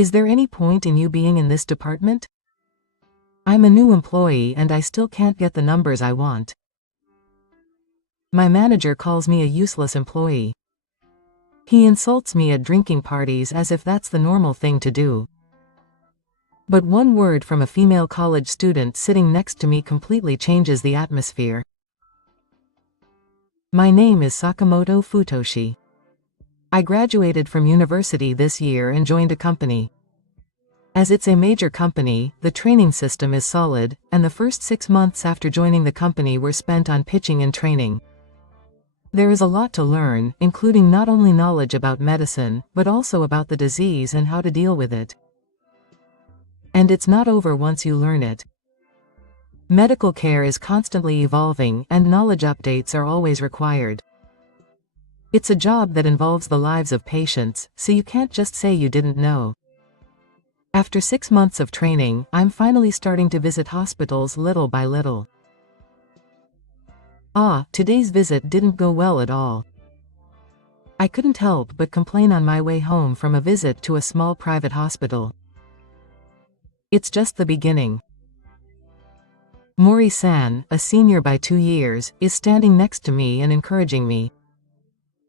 Is there any point in you being in this department? I'm a new employee and I still can't get the numbers I want. My manager calls me a useless employee. He insults me at drinking parties as if that's the normal thing to do. But one word from a female college student sitting next to me completely changes the atmosphere. My name is Sakamoto Futoshi. I graduated from university this year and joined a company. As it's a major company, the training system is solid, and the first 6 months after joining the company were spent on pitching and training. There is a lot to learn, including not only knowledge about medicine, but also about the disease and how to deal with it. And it's not over once you learn it. Medical care is constantly evolving, and knowledge updates are always required. It's a job that involves the lives of patients, so you can't just say you didn't know. After 6 months of training, I'm finally starting to visit hospitals little by little. Today's visit didn't go well at all. I couldn't help but complain on my way home from a visit to a small private hospital. It's just the beginning. Mori-san, a senior by 2 years, is standing next to me and encouraging me.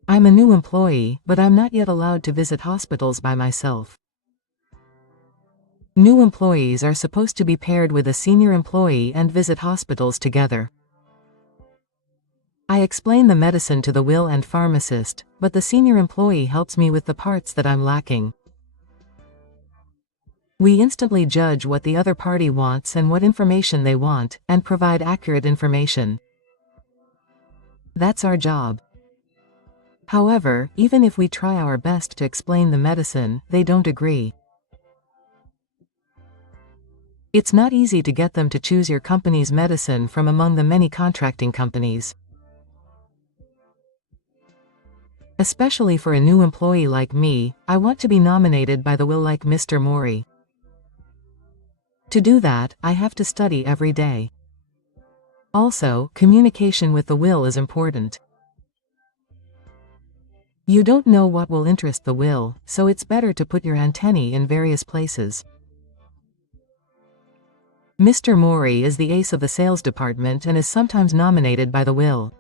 I'm a new employee, but I'm not yet allowed to visit hospitals by myself. New employees are supposed to be paired with a senior employee and visit hospitals together. I explain the medicine to the will and pharmacist, but the senior employee helps me with the parts that I'm lacking. We instantly judge what the other party wants and what information they want, and provide accurate information. That's our job. However, even if we try our best to explain the medicine, they don't agree. It's not easy to get them to choose your company's medicine from among the many contracting companies. Especially for a new employee like me, I want to be nominated by the will like Mr. Mori. To do that, I have to study every day. Also, communication with the will is important. You don't know what will interest the will, so it's better to put your antennae in various places. Mr. Mori is the ace of the sales department and is sometimes nominated by the will.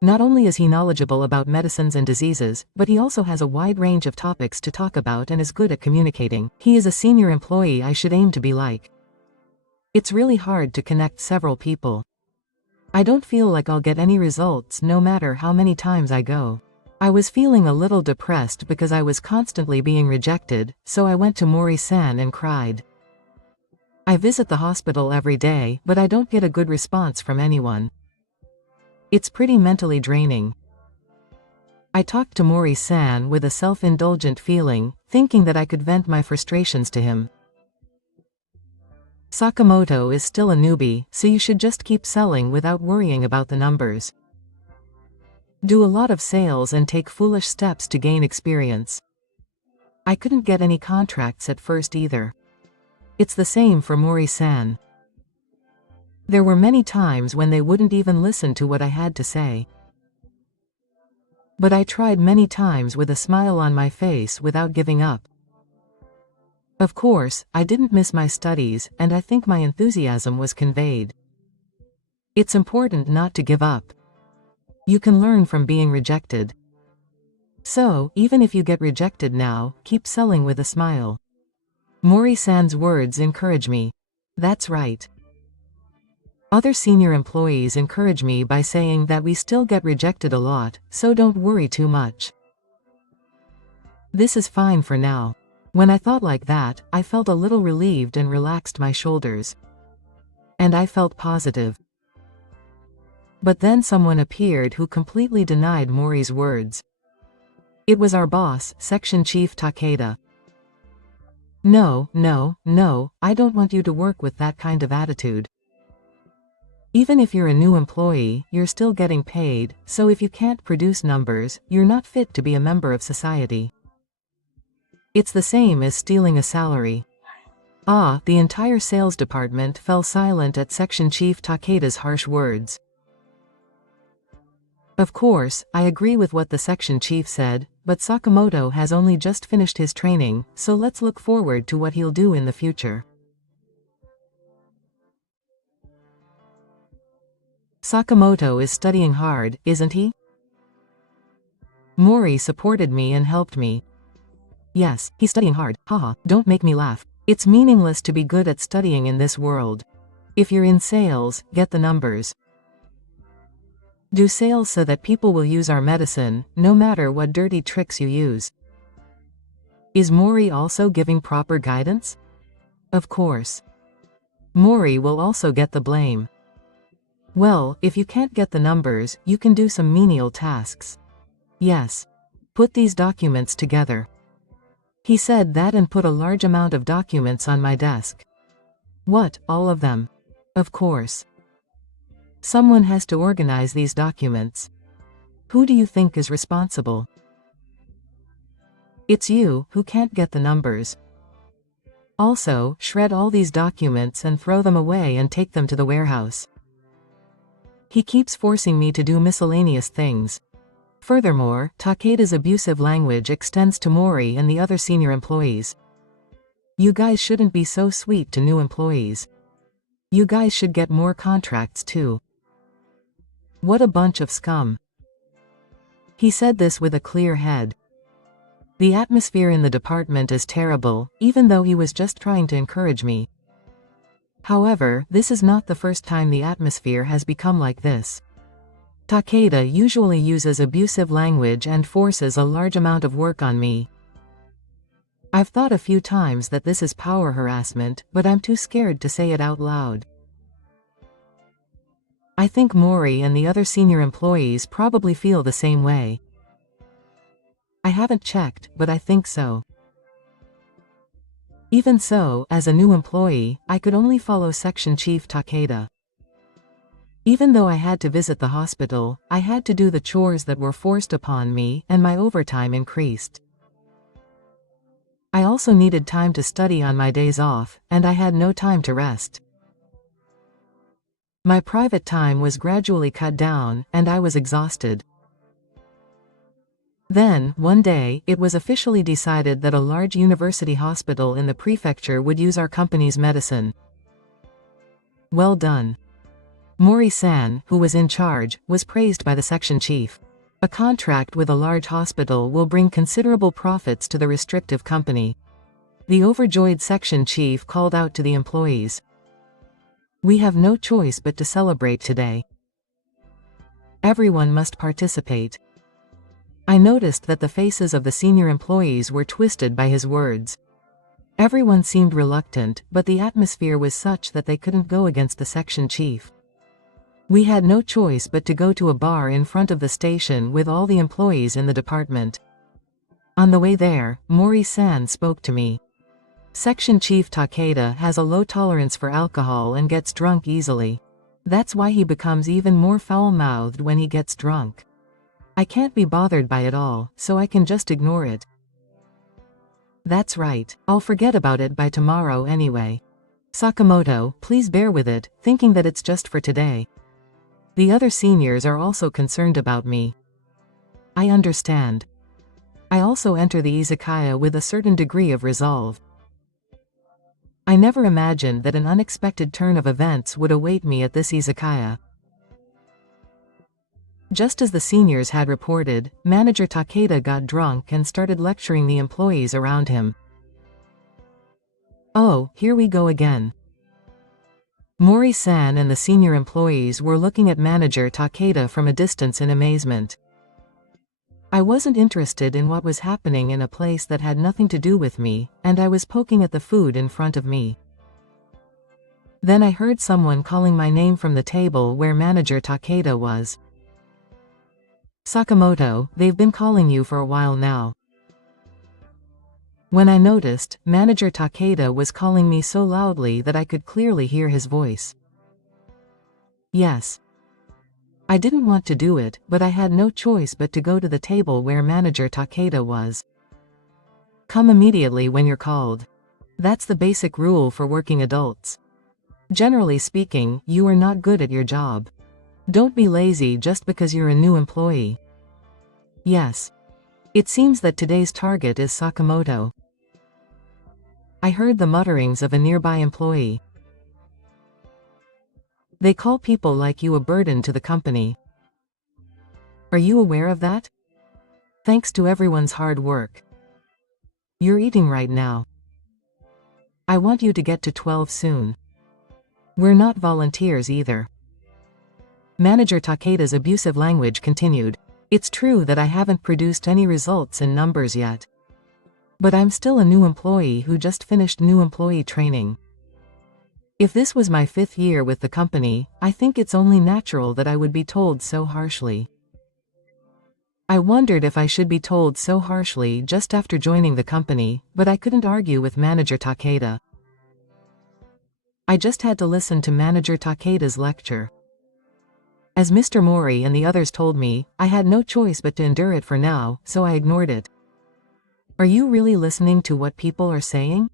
Not only is he knowledgeable about medicines and diseases, but he also has a wide range of topics to talk about and is good at communicating. He is a senior employee I should aim to be like. It's really hard to connect several people. I don't feel like I'll get any results no matter how many times I go. I was feeling a little depressed because I was constantly being rejected, so I went to Mori-san and cried. I visit the hospital every day, but I don't get a good response from anyone. It's pretty mentally draining. I talked to Mori-san with a self-indulgent feeling, thinking that I could vent my frustrations to him. Sakamoto is still a newbie, so you should just keep selling without worrying about the numbers. Do a lot of sales and take foolish steps to gain experience. I couldn't get any contracts at first either. It's the same for Mori-san. There were many times when they wouldn't even listen to what I had to say. But I tried many times with a smile on my face without giving up. Of course, I didn't miss my studies, and I think my enthusiasm was conveyed. It's important not to give up. You can learn from being rejected. So, even if you get rejected now, keep selling with a smile. Mori-san's words encourage me. That's right. Other senior employees encourage me by saying that we still get rejected a lot, so don't worry too much. This is fine for now. When I thought like that, I felt a little relieved and relaxed my shoulders. And I felt positive. But then someone appeared who completely denied Mori's words. It was our boss, Section Chief Takeda. No, I don't want you to work with that kind of attitude. Even if you're a new employee, you're still getting paid, so if you can't produce numbers, you're not fit to be a member of society. It's the same as stealing a salary. The entire sales department fell silent at Section Chief Takeda's harsh words. Of course, I agree with what the section chief said, but Sakamoto has only just finished his training, so let's look forward to what he'll do in the future. Sakamoto is studying hard, isn't he? Mori supported me and helped me. Yes, he's studying hard, haha, don't make me laugh. It's meaningless to be good at studying in this world. If you're in sales, get the numbers. Do sales so that people will use our medicine, no matter what dirty tricks you use. Is Mori also giving proper guidance? Of course. Mori will also get the blame. Well, if you can't get the numbers, you can do some menial tasks. Yes. Put these documents together. He said that and put a large amount of documents on my desk. What, all of them? Of course. Someone has to organize these documents. Who do you think is responsible? It's you, who can't get the numbers. Also, shred all these documents and throw them away and take them to the warehouse. He keeps forcing me to do miscellaneous things. Furthermore, Takeda's abusive language extends to Mori and the other senior employees. You guys shouldn't be so sweet to new employees. You guys should get more contracts too. What a bunch of scum. He said this with a clear head. The atmosphere in the department is terrible, even though he was just trying to encourage me. However, this is not the first time the atmosphere has become like this. Takeda usually uses abusive language and forces a large amount of work on me. I've thought a few times that this is power harassment, but I'm too scared to say it out loud. I think Mori and the other senior employees probably feel the same way. I haven't checked, but I think so. Even so, as a new employee, I could only follow Section Chief Takeda. Even though I had to visit the hospital, I had to do the chores that were forced upon me, and my overtime increased. I also needed time to study on my days off, and I had no time to rest. My private time was gradually cut down, and I was exhausted. Then, one day, it was officially decided that a large university hospital in the prefecture would use our company's medicine. Well done. Mori-san, who was in charge, was praised by the section chief. A contract with a large hospital will bring considerable profits to the restrictive company. The overjoyed section chief called out to the employees. We have no choice but to celebrate today. Everyone must participate. I noticed that the faces of the senior employees were twisted by his words. Everyone seemed reluctant, but the atmosphere was such that they couldn't go against the section chief. We had no choice but to go to a bar in front of the station with all the employees in the department. On the way there, Mori-san spoke to me. Section Chief Takeda has a low tolerance for alcohol and gets drunk easily. That's why he becomes even more foul-mouthed when he gets drunk. I can't be bothered by it all, so I can just ignore it. That's right, I'll forget about it by tomorrow anyway. Sakamoto, please bear with it, thinking that it's just for today. The other seniors are also concerned about me. I understand. I also enter the izakaya with a certain degree of resolve. I never imagined that an unexpected turn of events would await me at this izakaya. Just as the seniors had reported, Manager Takeda got drunk and started lecturing the employees around him. Oh, here we go again. Mori-san and the senior employees were looking at Manager Takeda from a distance in amazement. I wasn't interested in what was happening in a place that had nothing to do with me, and I was poking at the food in front of me. Then I heard someone calling my name from the table where Manager Takeda was. Sakamoto, they've been calling you for a while now. When I noticed, Manager Takeda was calling me so loudly that I could clearly hear his voice. Yes. I didn't want to do it, but I had no choice but to go to the table where Manager Takeda was. Come immediately when you're called. That's the basic rule for working adults. Generally speaking, you are not good at your job. Don't be lazy just because you're a new employee. Yes. It seems that today's target is Sakamoto. I heard the mutterings of a nearby employee. They call people like you a burden to the company. Are you aware of that? Thanks to everyone's hard work. You're eating right now. I want you to get to 12 soon. We're not volunteers either. Manager Takeda's abusive language continued. It's true that I haven't produced any results in numbers yet. But I'm still a new employee who just finished new employee training. If this was my 5th year with the company, I think it's only natural that I would be told so harshly. I wondered if I should be told so harshly just after joining the company, but I couldn't argue with Manager Takeda. I just had to listen to Manager Takeda's lecture. As Mr. Mori and the others told me, I had no choice but to endure it for now, so I ignored it. Are you really listening to what people are saying?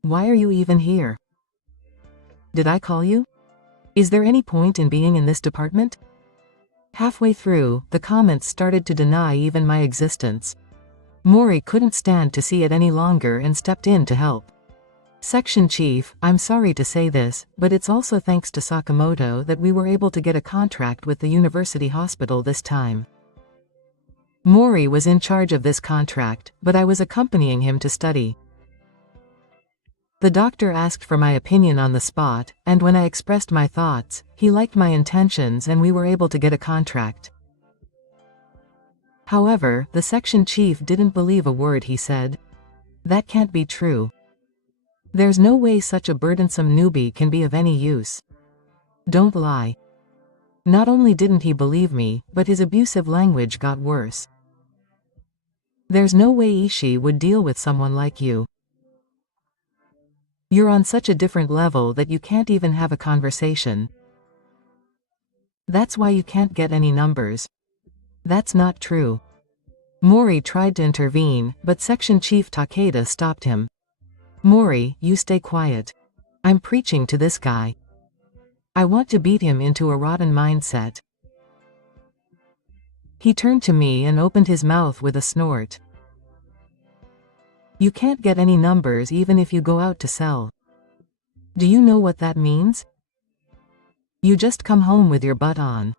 Why are you even here? Did I call you? Is there any point in being in this department? Halfway through, the comments started to deny even my existence. Mori couldn't stand to see it any longer and stepped in to help. Section Chief, I'm sorry to say this, but it's also thanks to Sakamoto that we were able to get a contract with the university hospital this time. Mori was in charge of this contract, but I was accompanying him to study. The doctor asked for my opinion on the spot, and when I expressed my thoughts, he liked my intentions and we were able to get a contract. However, the section chief didn't believe a word he said. That can't be true. There's no way such a burdensome newbie can be of any use. Don't lie. Not only didn't he believe me, but his abusive language got worse. There's no way Ishii would deal with someone like you. You're on such a different level that you can't even have a conversation. That's why you can't get any numbers. That's not true. Mori tried to intervene, but Section Chief Takeda stopped him. Mori, you stay quiet. I'm preaching to this guy. I want to beat him into a rotten mindset. He turned to me and opened his mouth with a snort. You can't get any numbers even if you go out to sell. Do you know what that means? You just come home with your butt on.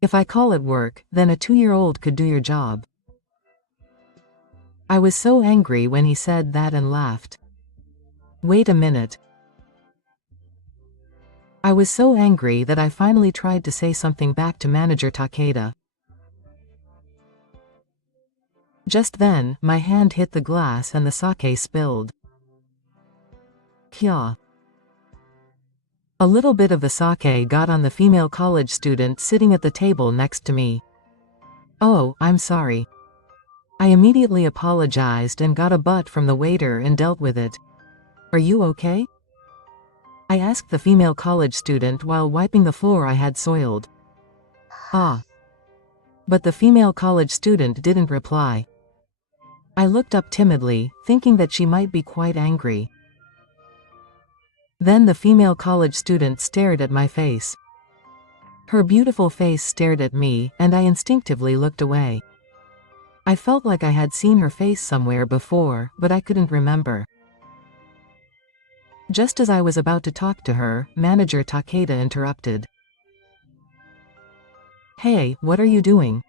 If I call it work, then a 2-year-old could do your job. I was so angry when he said that and laughed. Wait a minute. I was so angry that I finally tried to say something back to Manager Takeda. Just then, my hand hit the glass and the sake spilled. Kya. A little bit of the sake got on the female college student sitting at the table next to me. Oh, I'm sorry. I immediately apologized and got a butt from the waiter and dealt with it. Are you okay? I asked the female college student while wiping the floor I had soiled. Ah. But the female college student didn't reply. I looked up timidly, thinking that she might be quite angry. Then the female college student stared at my face. Her beautiful face stared at me, and I instinctively looked away. I felt like I had seen her face somewhere before, but I couldn't remember. Just as I was about to talk to her, Manager Takeda interrupted. Hey, what are you doing?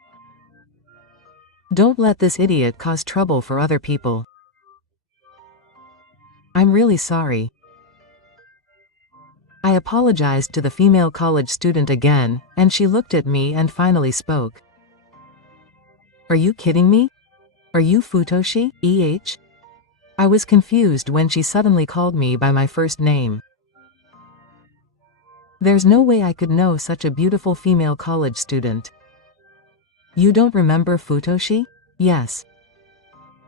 Don't let this idiot cause trouble for other people. I'm really sorry. I apologized to the female college student again, and she looked at me and finally spoke. Are you kidding me? Are you Futoshi, EH? I was confused when she suddenly called me by my first name. There's no way I could know such a beautiful female college student. You don't remember Futoshi? Yes.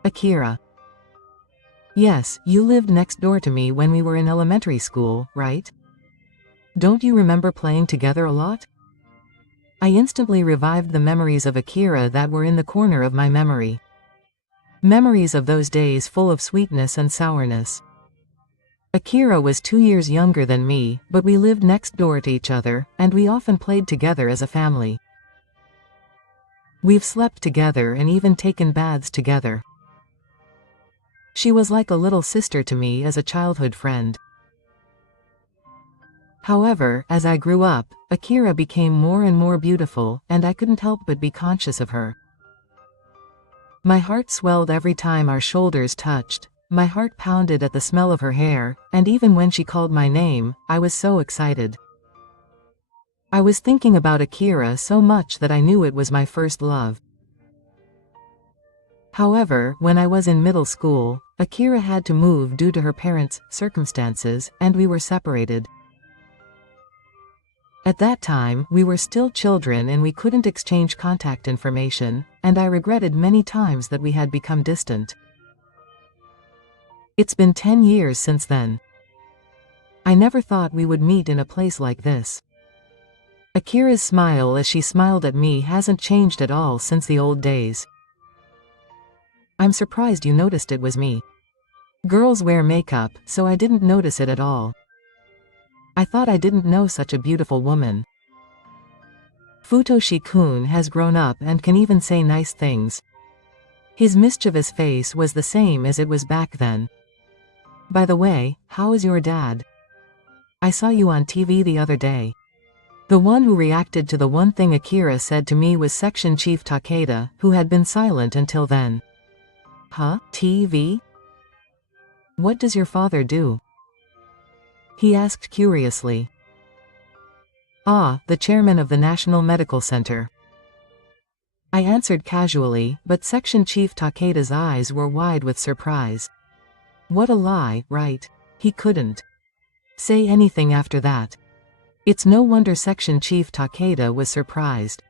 Akira. Yes, you lived next door to me when we were in elementary school, right? Don't you remember playing together a lot? I instantly revived the memories of Akira that were in the corner of my memory. Memories of those days full of sweetness and sourness. Akira was 2 years younger than me, but we lived next door to each other, and we often played together as a family. We've slept together and even taken baths together. She was like a little sister to me as a childhood friend. However, as I grew up, Akira became more and more beautiful, and I couldn't help but be conscious of her. My heart swelled every time our shoulders touched, my heart pounded at the smell of her hair, and even when she called my name, I was so excited. I was thinking about Akira so much that I knew it was my first love. However, when I was in middle school, Akira had to move due to her parents' circumstances, and we were separated. At that time, we were still children and we couldn't exchange contact information, and I regretted many times that we had become distant. It's been 10 years since then. I never thought we would meet in a place like this. Akira's smile as she smiled at me hasn't changed at all since the old days. I'm surprised you noticed it was me. Girls wear makeup, so I didn't notice it at all. I thought I didn't know such a beautiful woman. Futoshi-kun has grown up and can even say nice things. His mischievous face was the same as it was back then. By the way, how is your dad? I saw you on TV the other day. The one who reacted to the one thing Akira said to me was Section Chief Takeda, who had been silent until then. Huh? TV? What does your father do? He asked curiously. Ah, the chairman of the National Medical Center. I answered casually, but Section Chief Takeda's eyes were wide with surprise. What a lie, right? He couldn't say anything after that. It's no wonder Section Chief Takeda was surprised.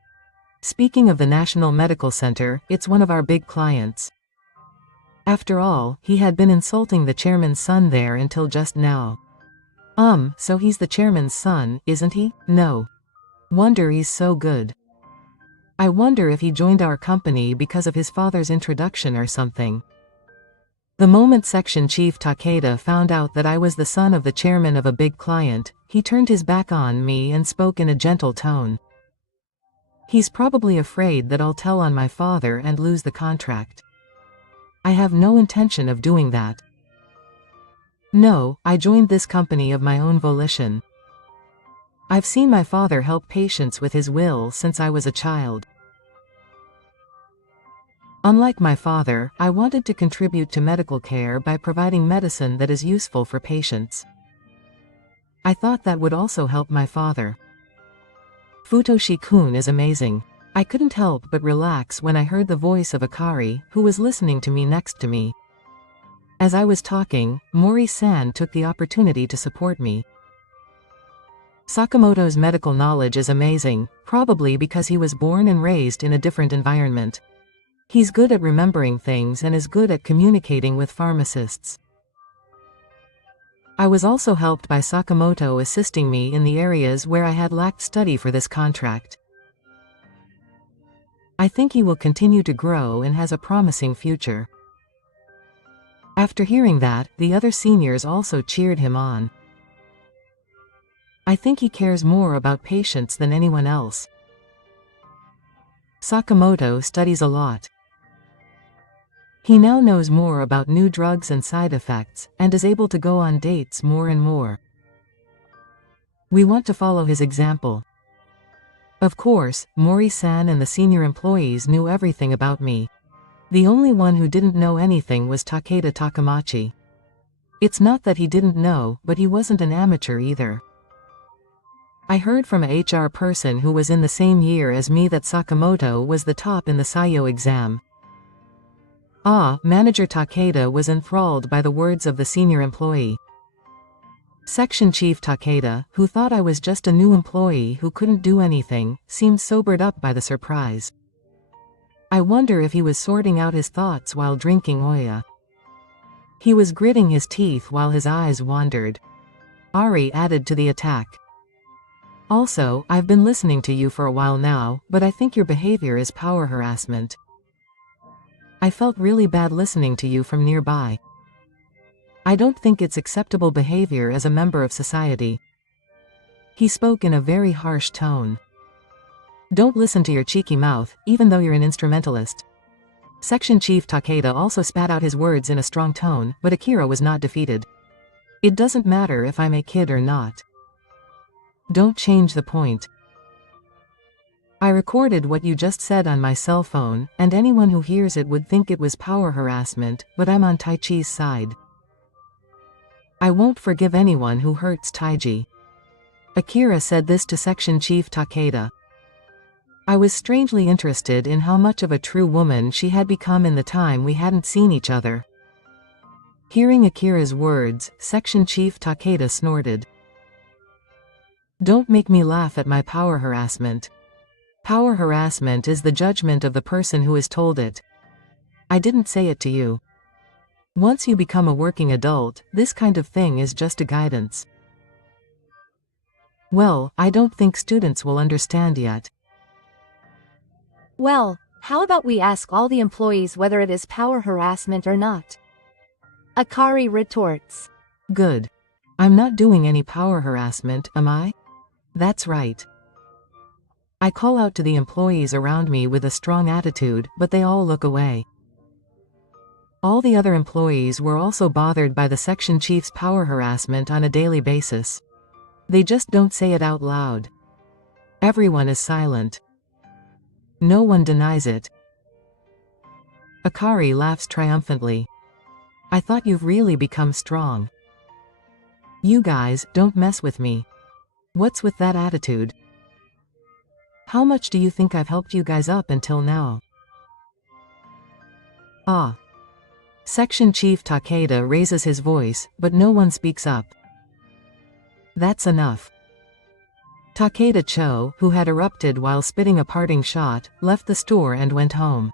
Speaking of the National Medical Center, it's one of our big clients. After all, he had been insulting the chairman's son there until just now. So he's the chairman's son, isn't he? No wonder he's so good. I wonder if he joined our company because of his father's introduction or something. The moment Section Chief Takeda found out that I was the son of the chairman of a big client, he turned his back on me and spoke in a gentle tone. He's probably afraid that I'll tell on my father and lose the contract. I have no intention of doing that. No, I joined this company of my own volition. I've seen my father help patients with his will since I was a child. Unlike my father, I wanted to contribute to medical care by providing medicine that is useful for patients. I thought that would also help my father. Futoshi-kun is amazing. I couldn't help but relax when I heard the voice of Akari, who was listening to me next to me. As I was talking, Mori-san took the opportunity to support me. Sakamoto's medical knowledge is amazing, probably because he was born and raised in a different environment. He's good at remembering things and is good at communicating with pharmacists. I was also helped by Sakamoto assisting me in the areas where I had lacked study for this contract. I think he will continue to grow and has a promising future. After hearing that, the other seniors also cheered him on. I think he cares more about patients than anyone else. Sakamoto studies a lot. He now knows more about new drugs and side effects, and is able to go on dates more and more. We want to follow his example. Of course, Mori-san and the senior employees knew everything about me. The only one who didn't know anything was Takeda Takamachi. It's not that he didn't know, but he wasn't an amateur either. I heard from a HR person who was in the same year as me that Sakamoto was the top in the Sayo exam. Manager Takeda was enthralled by the words of the senior employee. Section Chief Takeda, who thought I was just a new employee who couldn't do anything, seemed sobered up by the surprise. I wonder if he was sorting out his thoughts while drinking Oya. He was gritting his teeth while his eyes wandered. Ari added to the attack. Also, I've been listening to you for a while now, but I think your behavior is power harassment. I felt really bad listening to you from nearby. I don't think it's acceptable behavior as a member of society. He spoke in a very harsh tone. Don't listen to your cheeky mouth, even though you're an instrumentalist. Section Chief Takeda also spat out his words in a strong tone, but Akira was not defeated. It doesn't matter if I'm a kid or not. Don't change the point. I recorded what you just said on my cell phone, and anyone who hears it would think it was power harassment, but I'm on Taichi's side. I won't forgive anyone who hurts Taiji. Akira said this to Section Chief Takeda. I was strangely interested in how much of a true woman she had become in the time we hadn't seen each other. Hearing Akira's words, Section Chief Takeda snorted. Don't make me laugh at my power harassment. Power harassment is the judgment of the person who is told it. I didn't say it to you. Once you become a working adult, this kind of thing is just a guidance. Well, I don't think students will understand yet. Well, how about we ask all the employees whether it is power harassment or not? Akari retorts. Good. I'm not doing any power harassment, am I? That's right. I call out to the employees around me with a strong attitude, but they all look away. All the other employees were also bothered by the section chief's power harassment on a daily basis. They just don't say it out loud. Everyone is silent. No one denies it. Akari laughs triumphantly. I thought you've really become strong. You guys, don't mess with me. What's with that attitude? How much do you think I've helped you guys up until now? Ah. Section Chief Takeda raises his voice, but no one speaks up. That's enough. Takeda Cho, who had erupted while spitting a parting shot, left the store and went home.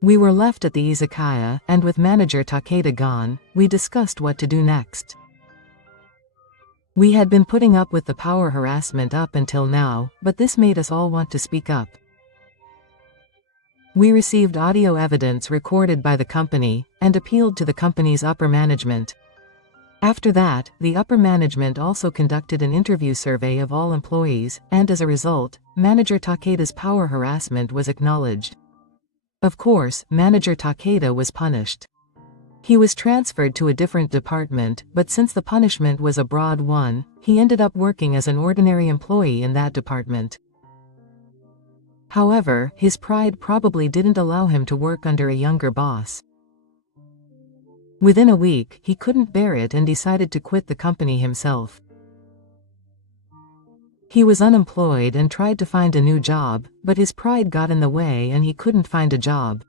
We were left at the izakaya, and with manager Takeda gone, we discussed what to do next. We had been putting up with the power harassment up until now, but this made us all want to speak up. We received audio evidence recorded by the company, and appealed to the company's upper management. After that, the upper management also conducted an interview survey of all employees, and as a result, Manager Takeda's power harassment was acknowledged. Of course, Manager Takeda was punished. He was transferred to a different department, but since the punishment was a broad one, he ended up working as an ordinary employee in that department. However, his pride probably didn't allow him to work under a younger boss. Within a week, he couldn't bear it and decided to quit the company himself. He was unemployed and tried to find a new job, but his pride got in the way and he couldn't find a job.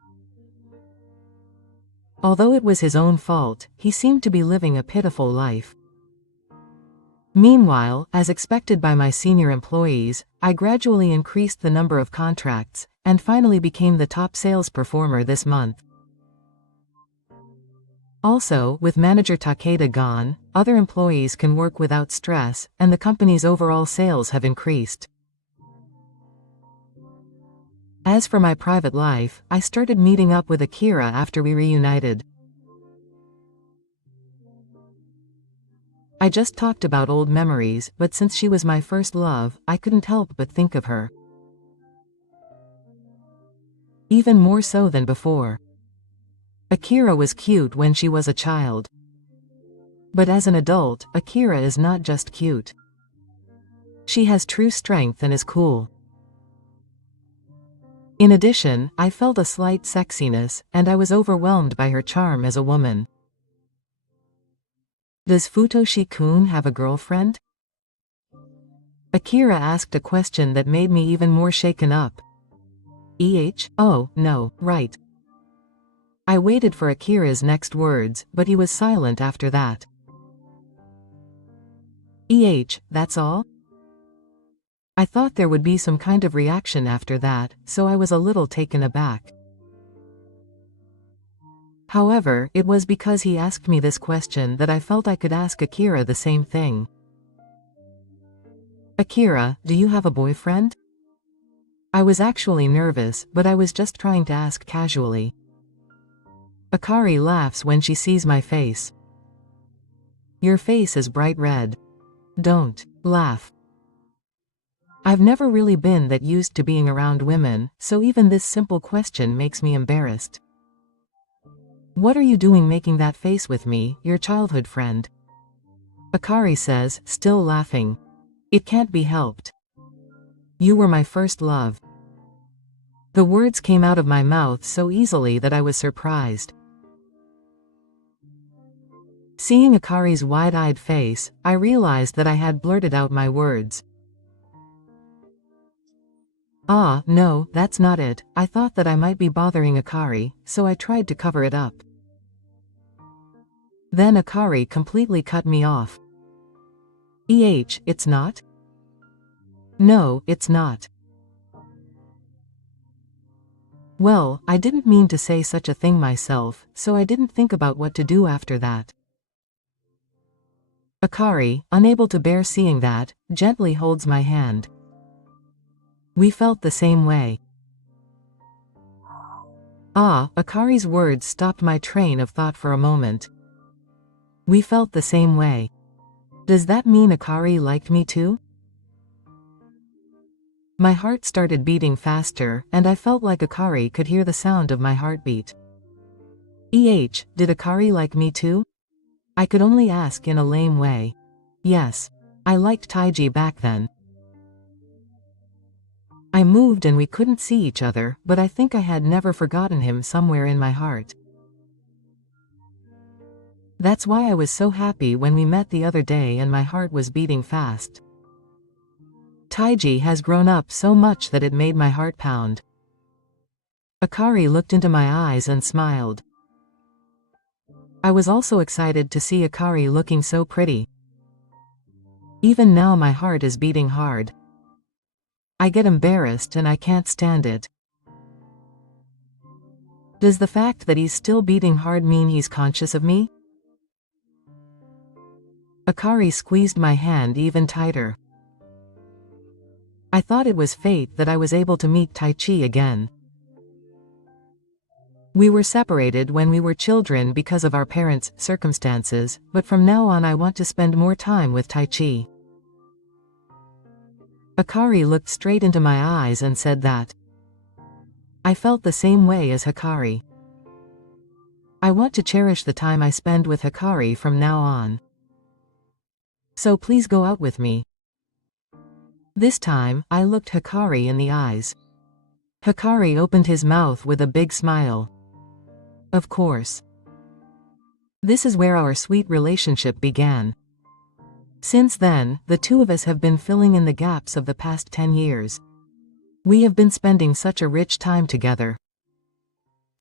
Although it was his own fault, he seemed to be living a pitiful life. Meanwhile, as expected by my senior employees, I gradually increased the number of contracts, and finally became the top sales performer this month. Also, with Manager Takeda gone, other employees can work without stress, and the company's overall sales have increased. As for my private life, I started meeting up with Akira after we reunited. I just talked about old memories, but since she was my first love, I couldn't help but think of her. Even more so than before. Akira was cute when she was a child. But as an adult, Akira is not just cute. She has true strength and is cool. In addition, I felt a slight sexiness, and I was overwhelmed by her charm as a woman. Does Futoshi-kun have a girlfriend? Akira asked a question that made me even more shaken up. Oh, no, right. I waited for Akira's next words, but he was silent after that. That's all? I thought there would be some kind of reaction after that, so I was a little taken aback. However, it was because he asked me this question that I felt I could ask Akira the same thing. Akira, do you have a boyfriend? I was actually nervous, but I was just trying to ask casually. Akari laughs when she sees my face. Your face is bright red. Don't laugh. I've never really been that used to being around women, so even this simple question makes me embarrassed. What are you doing making that face with me, your childhood friend? Akari says, still laughing. It can't be helped. You were my first love. The words came out of my mouth so easily that I was surprised. Seeing Akari's wide-eyed face, I realized that I had blurted out my words. Ah, no, that's not it. I thought that I might be bothering Akari, so I tried to cover it up. Then Akari completely cut me off. It's not? No, it's not. Well, I didn't mean to say such a thing myself, so I didn't think about what to do after that. Akari, unable to bear seeing that, gently holds my hand. We felt the same way. Ah, Akari's words stopped my train of thought for a moment. We felt the same way. Does that mean Akari liked me too? My heart started beating faster, and I felt like Akari could hear the sound of my heartbeat. Did Akari like me too? I could only ask in a lame way. Yes. I liked Taiji back then. I moved and we couldn't see each other, but I think I had never forgotten him somewhere in my heart. That's why I was so happy when we met the other day and my heart was beating fast. Taiji has grown up so much that it made my heart pound. Akari looked into my eyes and smiled. I was also excited to see Akari looking so pretty. Even now my heart is beating hard. I get embarrassed and I can't stand it. Does the fact that he's still beating hard mean he's conscious of me? Akari squeezed my hand even tighter. I thought it was fate that I was able to meet Taichi again. We were separated when we were children because of our parents' circumstances, but from now on I want to spend more time with Taichi. Akari looked straight into my eyes and said that. I felt the same way as Hikari. I want to cherish the time I spend with Hikari from now on. So please go out with me. This time, I looked Hikari in the eyes. Hikari opened his mouth with a big smile. Of course. This is where our sweet relationship began. Since then, the two of us have been filling in the gaps of the past 10 years. We have been spending such a rich time together.